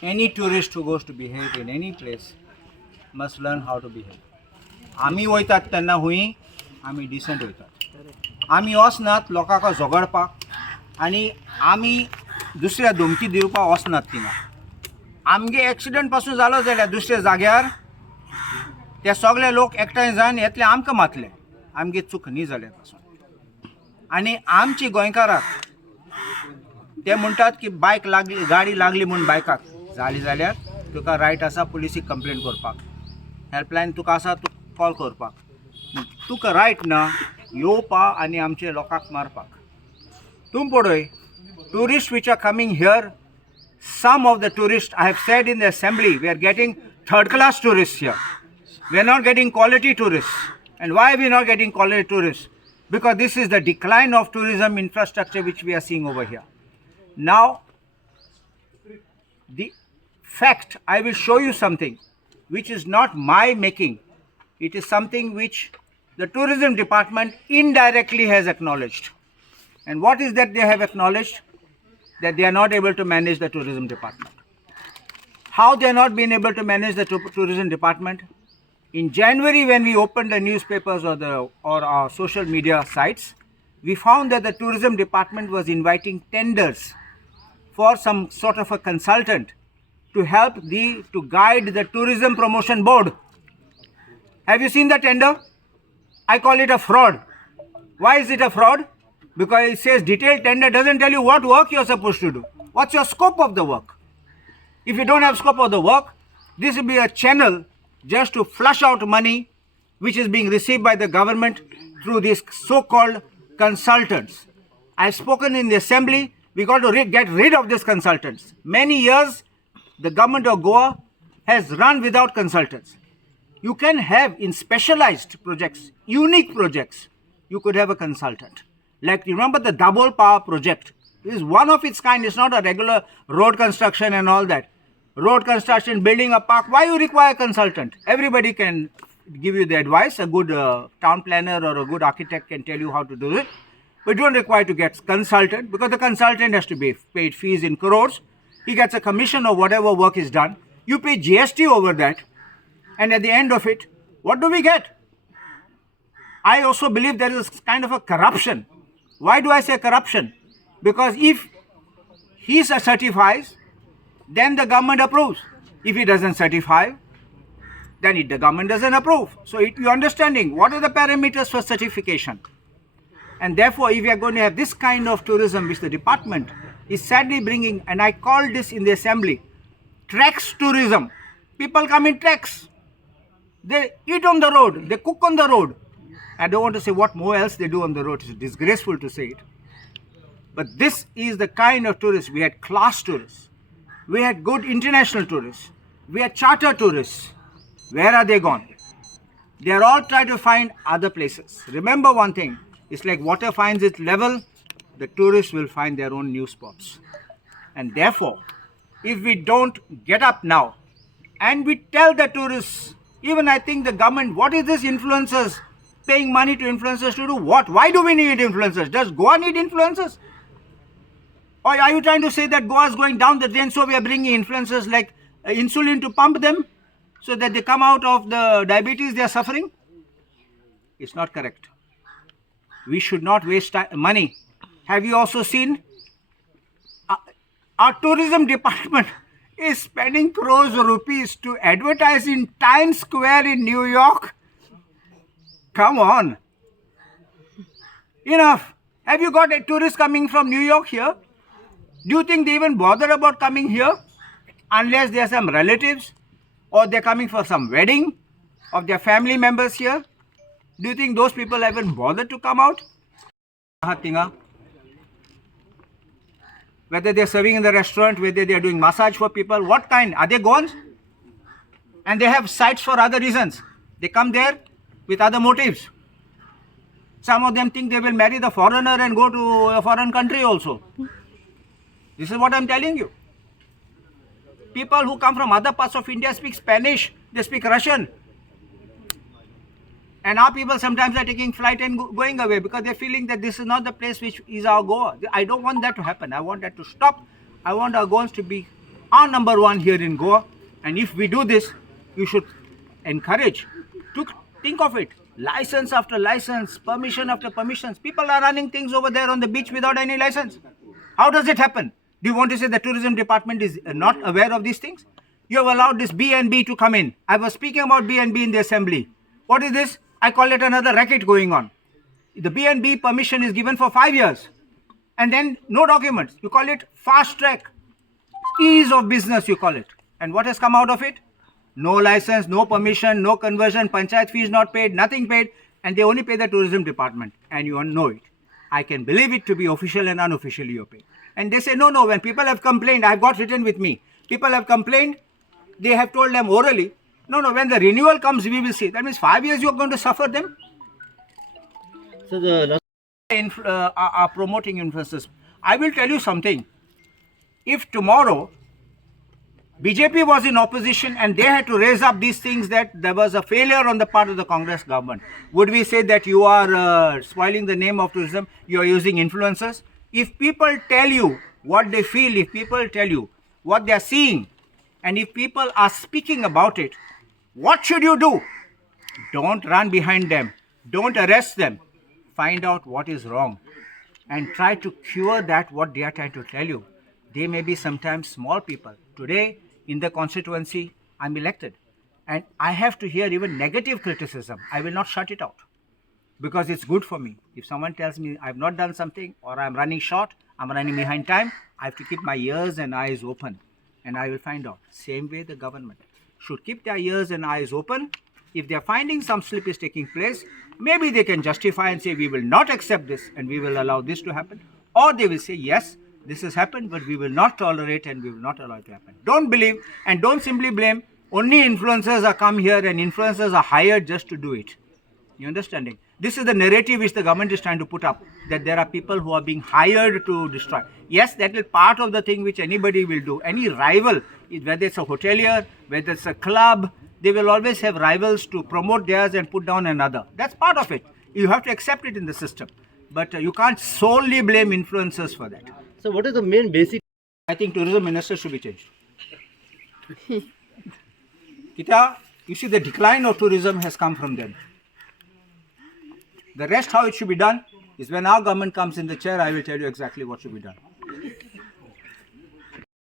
Any tourist who goes to behave in any place must learn how to behave. आमी वयतात तेन्ना हुई आमी डिसेंट वयतात. आमी वचनात लोकांक झगडपाक आनी आमी दुसऱ्या धमकी दिवपाक वचनात थिंगा. आमगे एक्सिडेंट पासून जालो जाल्यार दुसऱ्या जाग्यार ते सगळे लोक एकठांय जावन येतले आमकां मातले आमगे चूक न्ही जाल्या पासून. आनी आमची गोंयकाराक ते म्हणटात की बायक लागली गाडी लागली म्हूण बायकाक जाली जाल्यार तुका रायट आसा पुलिसीक कंप्लेन करपाक. हेल्पलायन तुका आसा तूं कॉल करपाक. तुका रायट ना येवपा आनी आमचे लोकांक मारपाक. तूं पळय tourist which are coming here, some of the tourists, I have said in the assembly, we are getting third class tourists here. We are not getting quality tourists. And why are we not getting quality tourists? Because this is the decline of tourism infrastructure which we are seeing over here. Now, the fact, I will show you something which is not my making. It is something which the tourism department indirectly has acknowledged. And what is that they have acknowledged? That they are not able to manage the tourism department. How they are not being able to manage the tourism department? In January, when we opened the newspapers or our social media sites, we found that the tourism department was inviting tenders for some sort of a consultant to help to guide the tourism promotion board. Have you seen the tender? I call it a fraud. Why is it a fraud? Because it says detailed tender doesn't tell you what work you're supposed to do. What's your scope of the work? If you don't have scope of the work, this will be a channel just to flush out money which is being received by the government through these so-called consultants. I've spoken in the assembly, we got to get rid of these consultants. Many years, the government of Goa has run without consultants. You can have in specialized projects, unique projects, you could have a consultant. Like, remember the double power project? This is one of its kind. It's not a regular road construction and all that. Road construction, building a park. Why you require a consultant? Everybody can give you the advice. A good town planner or a good architect can tell you how to do it. But you don't require to get consultant because the consultant has to be paid fees in crores. He gets a commission of whatever work is done. You pay GST over that. And at the end of it, what do we get? I also believe there is kind of a corruption. Why do I say corruption? Because if he certifies, then the government approves. If he doesn't certify, then the government doesn't approve. So you're understanding what are the parameters for certification. And therefore, if we are going to have this kind of tourism, which the department is sadly bringing, and I called this in the assembly, treks tourism. People come in treks. They eat on the road. They cook on the road. I don't want to say what more else they do on the road. It's disgraceful to say it. But this is the kind of tourists. We had class tourists. We had good international tourists. We had charter tourists. Where are they gone? They are all trying to find other places. Remember one thing. It's like water finds its level. The tourists will find their own new spots. And therefore, if we don't get up now and we tell the tourists, even I think the government, what is this influencers? Paying money to influencers to do what? Why do we need influencers? Does Goa need influencers? Or are you trying to say that Goa is going down the drain, so we are bringing influencers like insulin to pump them so that they come out of the diabetes they are suffering? It's not correct. We should not waste money. Have you also seen our tourism department is spending crores of rupees to advertise in Times Square in New York? Come on. Enough. Have you got a tourist coming from New York here? Do you think they even bother about coming here? Unless they are some relatives or they're coming for some wedding of their family members here. Do you think those people even bother to come out? Whether they're serving in the restaurant, whether they're doing massage for people, what kind? Are they gone? And they have sites for other reasons. They come there with other motives. Some of them think they will marry the foreigner and go to a foreign country also. This is what I'm telling you. People who come from other parts of India speak Spanish, they speak Russian. And our people sometimes are taking flight and going away because they're feeling that this is not the place which is our Goa. I don't want that to happen. I want that to stop. I want our Goans to be are number one here in Goa. And if we do this, you should encourage to think of it. License after license, permission after permissions. People are running things over there on the beach without any license. How does it happen? Do you want to say the tourism department is not aware of these things? You have allowed this B&B to come in. I was speaking about B&B in the assembly. What is this? I call it another racket going on. The B&B permission is given for 5 years. And then no documents. You call it fast track. Ease of business, you call it. And what has come out of it? No license, no permission, no conversion, panchayat fees not paid, nothing paid. And they only pay the tourism department. And you know it. I can believe it to be official and unofficially you pay. And they say, no, when people have complained, I've got written with me. People have complained, they have told them orally, no, when the renewal comes, we will see. That means 5 years you are going to suffer them. So the are promoting influences. I will tell you something. If tomorrow BJP was in opposition and they had to raise up these things that there was a failure on the part of the Congress government, would we say that you are spoiling the name of tourism? You are using influencers? If people tell you what they feel, if people tell you what they are seeing, and if people are speaking about it, what should you do? Don't run behind them. Don't arrest them. Find out what is wrong and try to cure that what they are trying to tell you. They may be sometimes small people. Today in the constituency, I'm elected and I have to hear even negative criticism. I will not shut it out because it's good for me. If someone tells me I've not done something or I'm running short, I'm running behind time, I have to keep my ears and eyes open and I will find out. Same way the government should keep their ears and eyes open. If they're finding some slip is taking place, maybe they can justify and say we will not accept this and we will allow this to happen. Or they will say yes, this has happened but we will not tolerate and we will not allow it to happen. Don't believe and don't simply blame. Only influencers are come here and influencers are hired just to do it. You understanding? This is the narrative which the government is trying to put up, that there are people who are being hired to destroy. Yes, that is part of the thing which anybody will do. Any rival, whether it's a hotelier, whether it's a club, they will always have rivals to promote theirs and put down another. That's part of it. You have to accept it in the system. But you can't solely blame influencers for that. so what is the main basic? I think tourism minister should be changed. Kita, you see the decline of tourism has come from them. The rest how it should be done is when our government comes in the chair, I will tell you exactly what should be done.